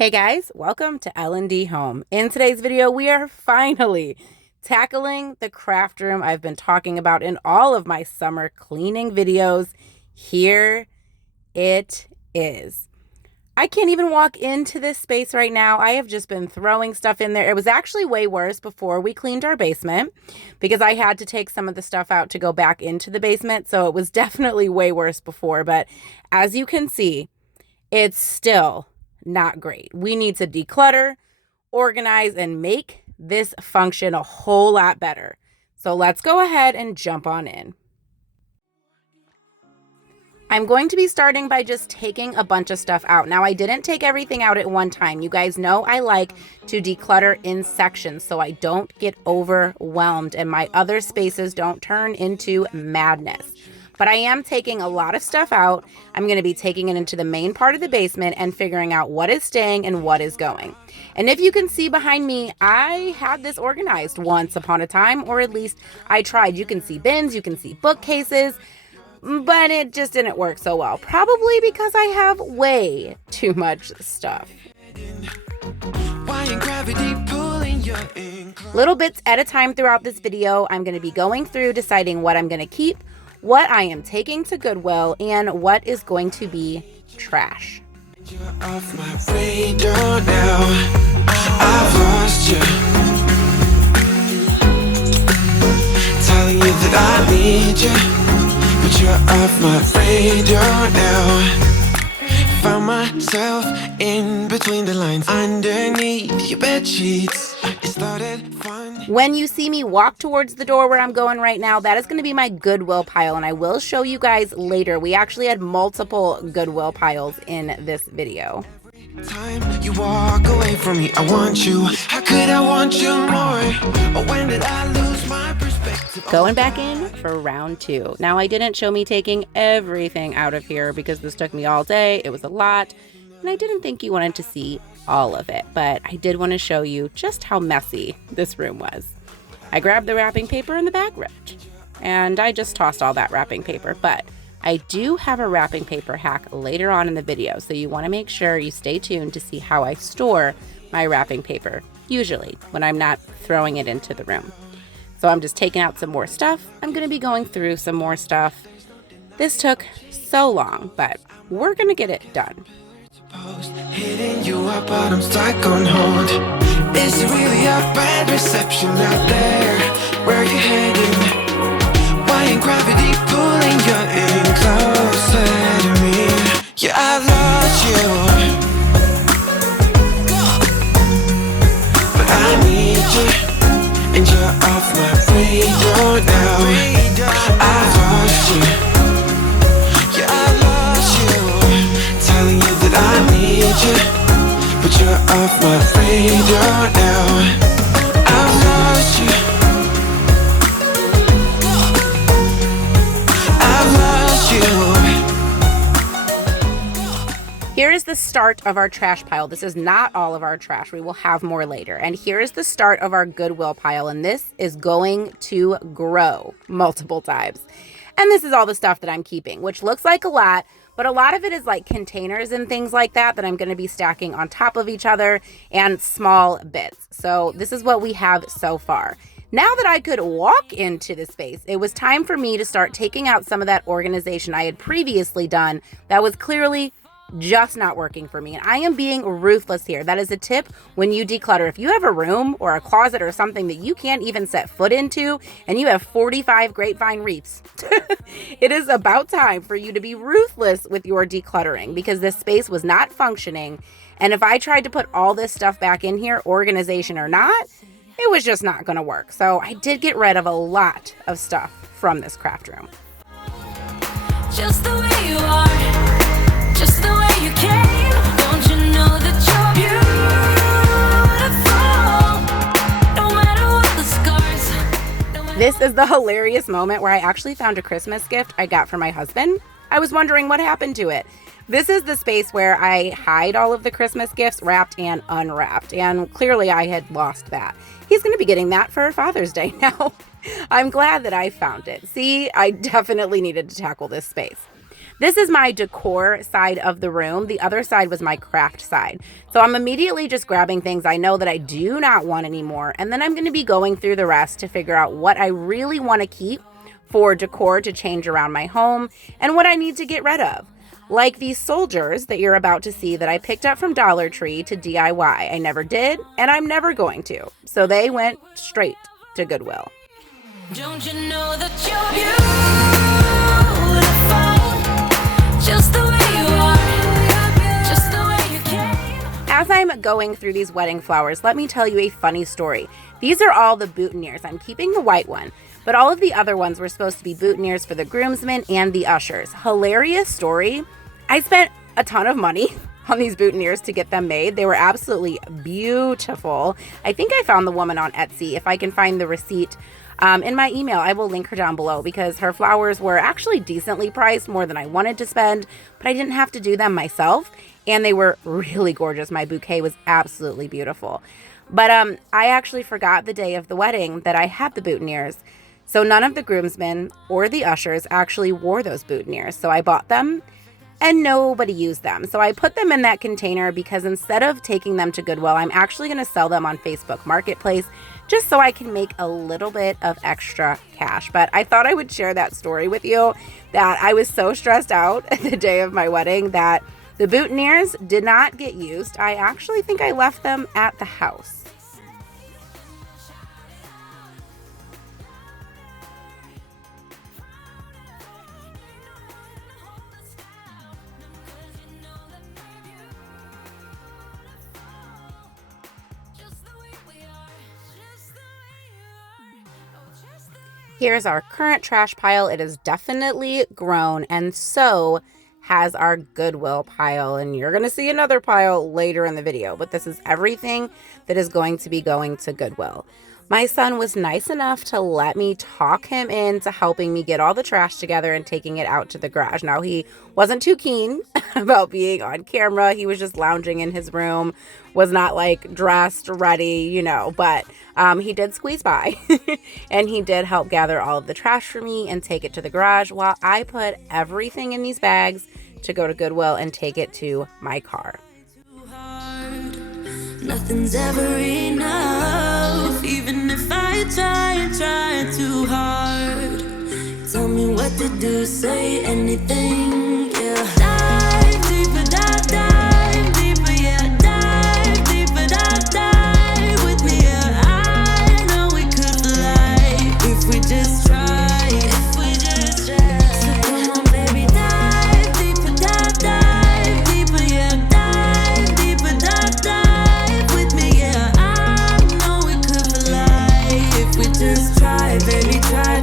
Hey guys, welcome to L&D Home. In today's video, we are finally tackling the craft room I've been talking about in all of my summer cleaning videos. Here it is. I can't even walk into this space right now. I have just been throwing stuff in there. It was actually way worse before we cleaned our basement because I had to take some of the stuff out to go back into the basement. So it was definitely way worse before. But as you can see, it's still not great. We need to declutter, organize, and make this function a whole lot better. So let's go ahead and jump on in. I'm going to be starting by just taking a bunch of stuff out. Now, I didn't take everything out at one time. You guys know I like to declutter in sections so I don't get overwhelmed and my other spaces don't turn into madness. But I am taking a lot of stuff out. I'm going to be taking it into the main part of the basement and figuring out what is staying and what is going. And if you can see behind me, I had this organized once upon a time, or at least I tried. You can see bins, you can see bookcases, but it just didn't work so well. Probably because I have way too much stuff. Little bits at a time throughout this video, I'm going to be going through deciding what I'm going to keep, what I am taking to Goodwill, and what is going to be trash. You're off my radar now. I've lost you. Telling you that I need you, but you're off my radar now. Found myself in between the lines, underneath your bed sheets. It started fun. When you see me walk towards the door where I'm going right now, that is going to be my Goodwill pile, and I will show you guys later. We actually had multiple Goodwill piles in this video. Time you walk away from me, I want you. How could I want you more? Or when did I lose my perspective? Going back in for round two. Now, I didn't show me taking everything out of here because this took me all day. It was a lot, and I didn't think you wanted to see all of it, but I did want to show you just how messy this room was. I grabbed the wrapping paper in the bag ripped, and I just tossed all that wrapping paper, but I do have a wrapping paper hack later on in the video, so you want to make sure you stay tuned to see how I store my wrapping paper, usually when I'm not throwing it into the room. So I'm just taking out some more stuff. I'm going to be going through some more stuff. This took so long, but we're going to get it done. Hitting you up, but I'm stuck on hold. Is it really a bad reception out there? Where you heading? Why ain't gravity pulling you in closer to me? Yeah, I lost you, but I need you, and you're off my radar now. I lost you, yeah, I lost you, telling you that I need you, but you're off my radar now. I've lost you, I've lost you. Here is the start of our trash pile. This is not all of our trash. We will have more later. And here is the start of our Goodwill pile. And this is going to grow multiple times. And this is all the stuff that I'm keeping, which looks like a lot, but a lot of it is like containers and things like that I'm going to be stacking on top of each other and small bits. So this is what we have so far. Now that I could walk into the space, it was time for me to start taking out some of that organization I had previously done that was clearly just not working for me. And I am being ruthless here. That is a tip when you declutter. If you have a room or a closet or something that you can't even set foot into and you have 45 grapevine wreaths, it is about time for you to be ruthless with your decluttering because this space was not functioning. And if I tried to put all this stuff back in here, organization or not, it was just not going to work. So I did get rid of a lot of stuff from this craft room. Just the way you are. Just the way you came, don't you know that you're beautiful, no matter what the scars. This is the hilarious moment where I actually found a Christmas gift I got for my husband. I was wondering what happened to it. This is the space where I hide all of the Christmas gifts wrapped and unwrapped, and clearly I had lost that. He's going to be getting that for Father's Day now. I'm glad that I found it. See, I definitely needed to tackle this space. This is my decor side of the room. The other side was my craft side. So I'm immediately just grabbing things I know that I do not want anymore. And then I'm going to be going through the rest to figure out what I really want to keep for decor to change around my home and what I need to get rid of. Like these soldiers that you're about to see that I picked up from Dollar Tree to DIY. I never did, and I'm never going to. So they went straight to Goodwill. Don't you know that you're beautiful, just the way you are, just the way you came. As I'm going through these wedding flowers, let me tell you a funny story. These are all the boutonnieres. I'm keeping the white one, but all of the other ones were supposed to be boutonnieres for the groomsmen and the ushers. Hilarious story. I spent a ton of money on these boutonnieres to get them made. They were absolutely beautiful. I think I found the woman on Etsy. If I can find the receipt in my email, I will link her down below because her flowers were actually decently priced, more than I wanted to spend, but I didn't have to do them myself, and they were really gorgeous. My bouquet was absolutely beautiful. But I actually forgot the day of the wedding that I had the boutonnieres. So none of the groomsmen or the ushers actually wore those boutonnieres. So I bought them and nobody used them. So I put them in that container because instead of taking them to Goodwill, I'm actually going to sell them on Facebook Marketplace just so I can make a little bit of extra cash. But I thought I would share that story with you, that I was so stressed out the day of my wedding that the boutonnieres did not get used. I actually think I left them at the house. Here's our current trash pile. It has definitely grown, and so has our Goodwill pile. And you're going to see another pile later in the video, but this is everything that is going to be going to Goodwill. My son was nice enough to let me talk him into helping me get all the trash together and taking it out to the garage. Now, he wasn't too keen about being on camera. He was just lounging in his room, was not like dressed, ready, but he did squeeze by and he did help gather all of the trash for me and take it to the garage while I put everything in these bags to go to Goodwill and take it to my car. Nothing's ever enough, even if I try too hard. Tell me what to do, say anything, yeah. Dive deeper, dive deeper, yeah. Dive deeper, dive with me, yeah. I know we could fly if we just try, if we just try. So come on, baby, dive deeper, dive deeper, yeah. Dive deeper, dive with me, yeah. I know we could fly if we just try, baby, try.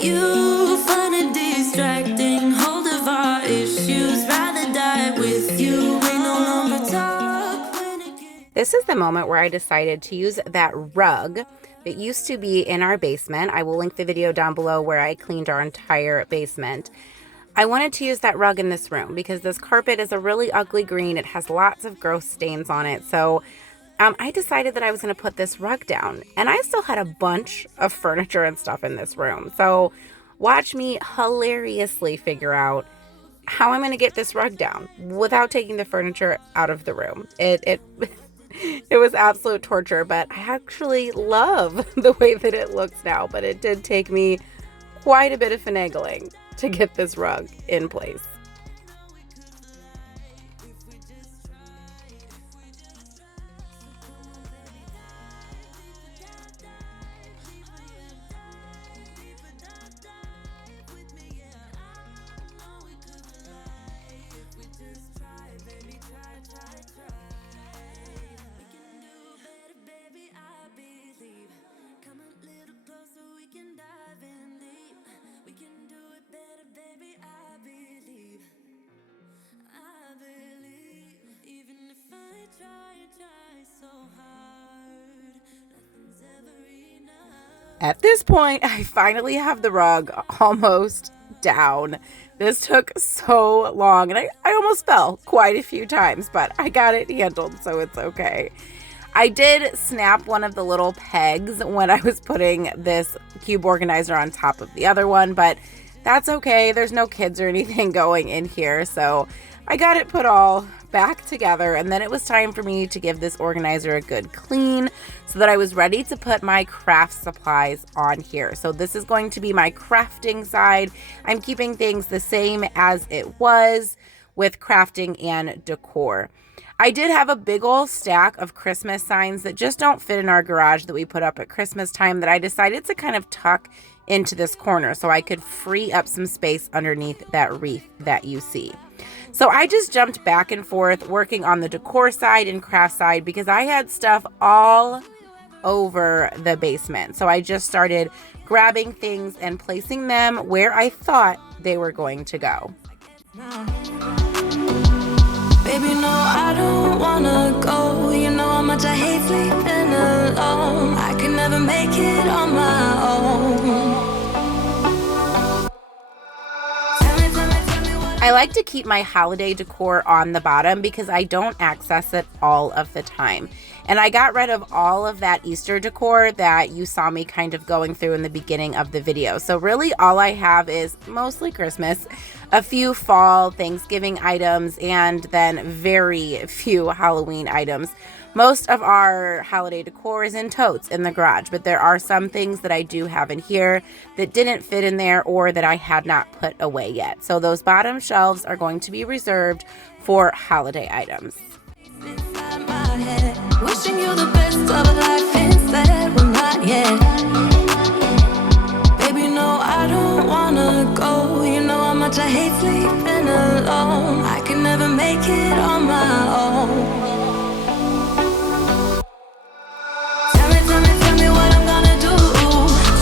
You find it distracting, hold of our issues, rather die with you, we no longer talk when it gets... This is the moment where I decided to use that rug that used to be in our basement. I will link the video down below where I cleaned our entire basement. I wanted to use that rug in this room because this carpet is a really ugly green. It has lots of gross stains on it. So I decided that I was going to put this rug down, and I still had a bunch of furniture and stuff in this room. So watch me hilariously figure out how I'm going to get this rug down without taking the furniture out of the room. It was absolute torture, but I actually love the way that it looks now. But it did take me quite a bit of finagling to get this rug in place. At this point, I finally have the rug almost down. This took so long, and I almost fell quite a few times, but I got it handled, so it's okay. I did snap one of the little pegs when I was putting this cube organizer on top of the other one, but that's okay. There's no kids or anything going in here. So I got it put all back together, and then it was time for me to give this organizer a good clean so that I was ready to put my craft supplies on here. So this is going to be my crafting side. I'm keeping things the same as it was with crafting and decor. I did have a big old stack of Christmas signs that just don't fit in our garage that we put up at Christmas time that I decided to kind of tuck into this corner so I could free up some space underneath that wreath that you see. So I just jumped back and forth working on the decor side and craft side because I had stuff all over the basement. So I just started grabbing things and placing them where I thought they were going to go. Baby, no, I don't wanna go. You know how much I hate sleeping alone. I can never make it on my own. I like to keep my holiday decor on the bottom because I don't access it all of the time. And I got rid of all of that Easter decor that you saw me kind of going through in the beginning of the video. So really all I have is mostly Christmas, a few fall, Thanksgiving items, and then very few Halloween items. Most of our holiday decor is in totes in the garage, but there are some things that I do have in here that didn't fit in there or that I had not put away yet. So those bottom shelves are going to be reserved for holiday items. Inside my head, wishing you the best of life instead, well not yet. Baby, no, I don't wanna go. You know how much I hate sleeping alone. I can never make it on my own. Tell me what I'm gonna do.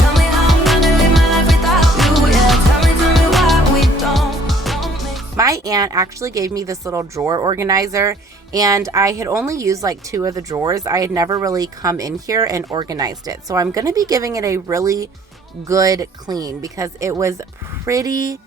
Tell me how I'm gonna live my life without you. Yeah, tell me why we don't make. My aunt actually gave me this little drawer organizer, and I had only used like 2 of the drawers. I had never really come in here and organized it. So I'm going to be giving it a really good clean because it was pretty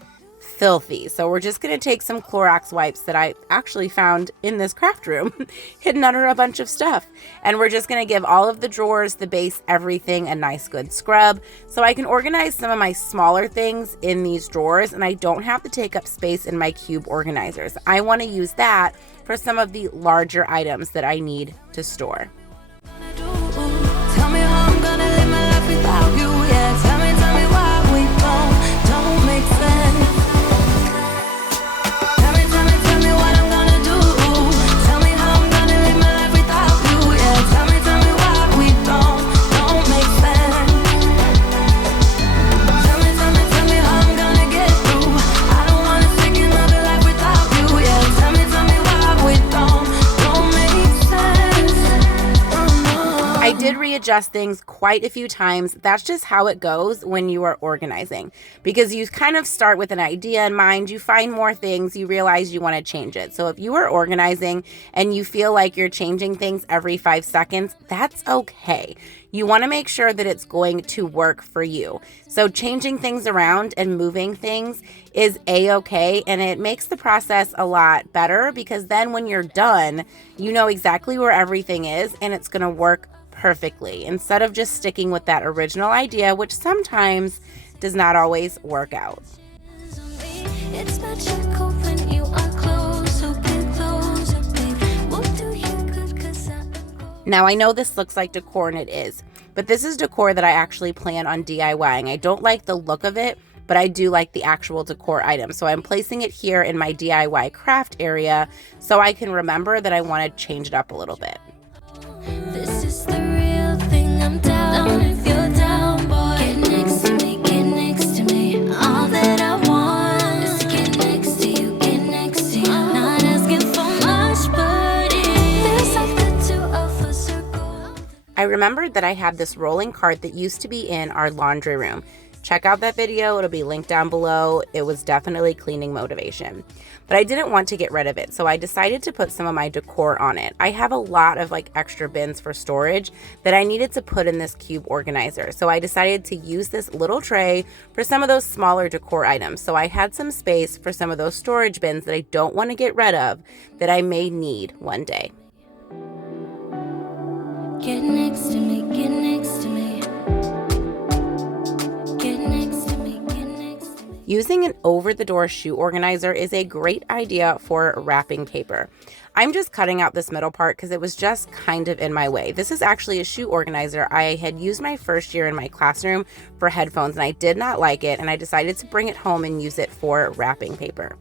filthy. So we're just going to take some Clorox wipes that I actually found in this craft room hidden under a bunch of stuff, and we're just going to give all of the drawers, the base, everything a nice good scrub so I can organize some of my smaller things in these drawers and I don't have to take up space in my cube organizers. I want to use that for some of the larger items that I need to store. Tell me how I'm gonna live my life without you. Yeah, tell me why we don't make sense. Tell me what I'm gonna do. Tell me how I'm gonna live my life without you. Yeah, tell me why we don't make sense. Tell me how I'm gonna get through. I don't wanna take another life without you. Yeah, tell me why we don't make sense. Oh, no. I did readjust things quite a few times. That's just how it goes when you are organizing, because you kind of start with an idea in mind, you find more things, you realize you want to change it. So if you are organizing and you feel like you're changing things every 5 seconds, that's okay. You want to make sure that it's going to work for you. So changing things around and moving things is a-okay, and it makes the process a lot better because then when you're done, you know exactly where everything is and it's going to work perfectly instead of just sticking with that original idea, which sometimes does not always work out. It's magical when you are close, so get closer, babe. We'll do you good 'cause Now I know this looks like decor, and it is, but this is decor that I actually plan on DIYing. I don't like the look of it, but I do like the actual decor item. So I'm placing it here in my DIY craft area so I can remember that I want to change it up a little bit. this is the real thing. I'm down if you're down, boy. Get next to me, get next to me. All that I want is to get next to you, get next to you. Not asking for much, but it feels something to offer circle. I remembered that I had this rolling cart that used to be in our laundry room. Check out that video, it'll be linked down below. It was definitely cleaning motivation. But I didn't want to get rid of it, so I decided to put some of my decor on it. I have a lot of like extra bins for storage that I needed to put in this cube organizer. So I decided to use this little tray for some of those smaller decor items. So I had some space for some of those storage bins that I don't want to get rid of that I may need one day. Get next to me, get next to me. Get next to me, get next to me. using an over-the-door shoe organizer is a great idea for wrapping paper. I'm just cutting out this middle part because it was just kind of in my way. This is actually a shoe organizer I had used my first year in my classroom for headphones, and I did not like it, and I decided to bring it home and use it for wrapping paper.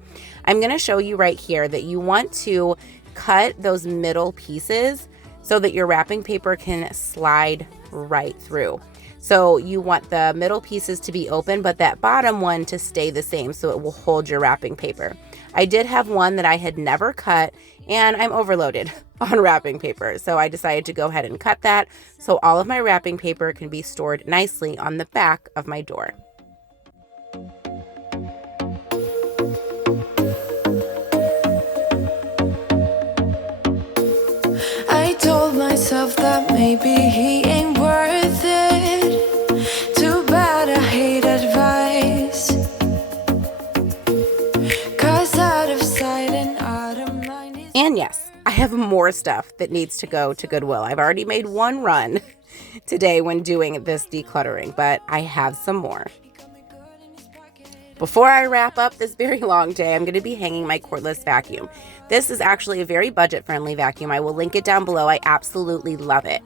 I'm going to show you right here that you want to cut those middle pieces so that your wrapping paper can slide right through. So you want the middle pieces to be open, but that bottom one to stay the same so it will hold your wrapping paper. I did have one that I had never cut, and I'm overloaded on wrapping paper. So I decided to go ahead and cut that so all of my wrapping paper can be stored nicely on the back of my door. I told myself that maybe he ain't worth it. Too bad I hate advice. 'Cause out of sight and out of mind is... And yes, I have more stuff that needs to go to Goodwill. I've already made one run today when doing this decluttering, but I have some more. Before I wrap up this very long day, I'm going to be hanging my cordless vacuum. This is actually a very budget-friendly vacuum. I will link it down below. I absolutely love it.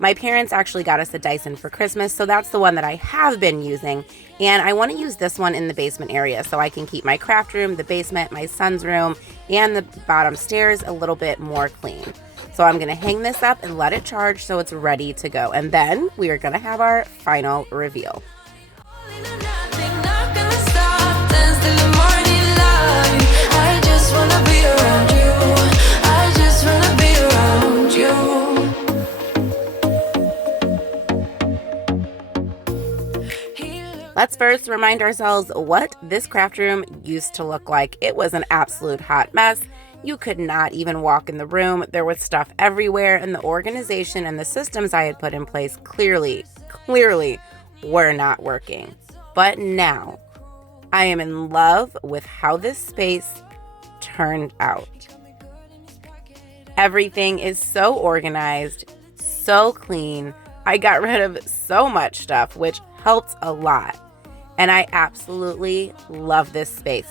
My parents actually got us a Dyson for Christmas, so that's the one that I have been using. And I want to use this one in the basement area so I can keep my craft room, the basement, my son's room, and the bottom stairs a little bit more clean. So I'm going to hang this up and let it charge so it's ready to go. And then we are going to have our final reveal. I just wanna be around you. I just wanna be around you. Let's first remind ourselves what this craft room used to look like. It was an absolute hot mess. You could not even walk in the room. There was stuff everywhere, and the organization and the systems I had put in place clearly were not working. But now, I am in love with how this space turned out. Everything is so organized, so clean. I got rid of so much stuff, which helped a lot. And I absolutely love this space.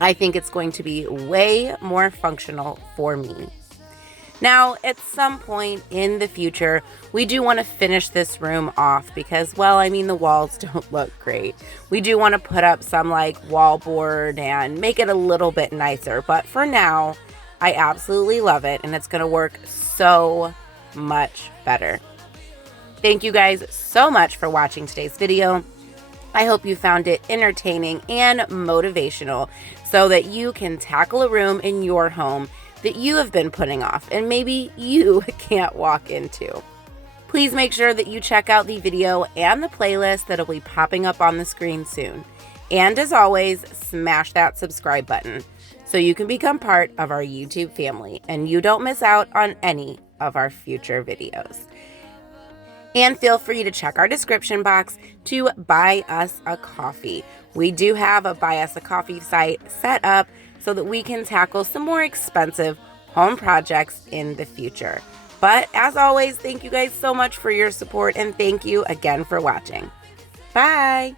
I think it's going to be way more functional for me. Now, at some point in the future, we do want to finish this room off because, well, I mean, the walls don't look great. We do want to put up some like wallboard and make it a little bit nicer. But for now, I absolutely love it, and it's going to work so much better. Thank you guys so much for watching today's video. I hope you found it entertaining and motivational so that you can tackle a room in your home that you have been putting off and maybe you can't walk into. Please make sure that you check out the video and the playlist that'll be popping up on the screen soon. And as always, smash that subscribe button so you can become part of our YouTube family and you don't miss out on any of our future videos. And feel free to check our description box to buy us a coffee. We do have a buy us a coffee site set up so that we can tackle some more expensive home projects in the future. But as always, thank you guys so much for your support, and thank you again for watching. Bye!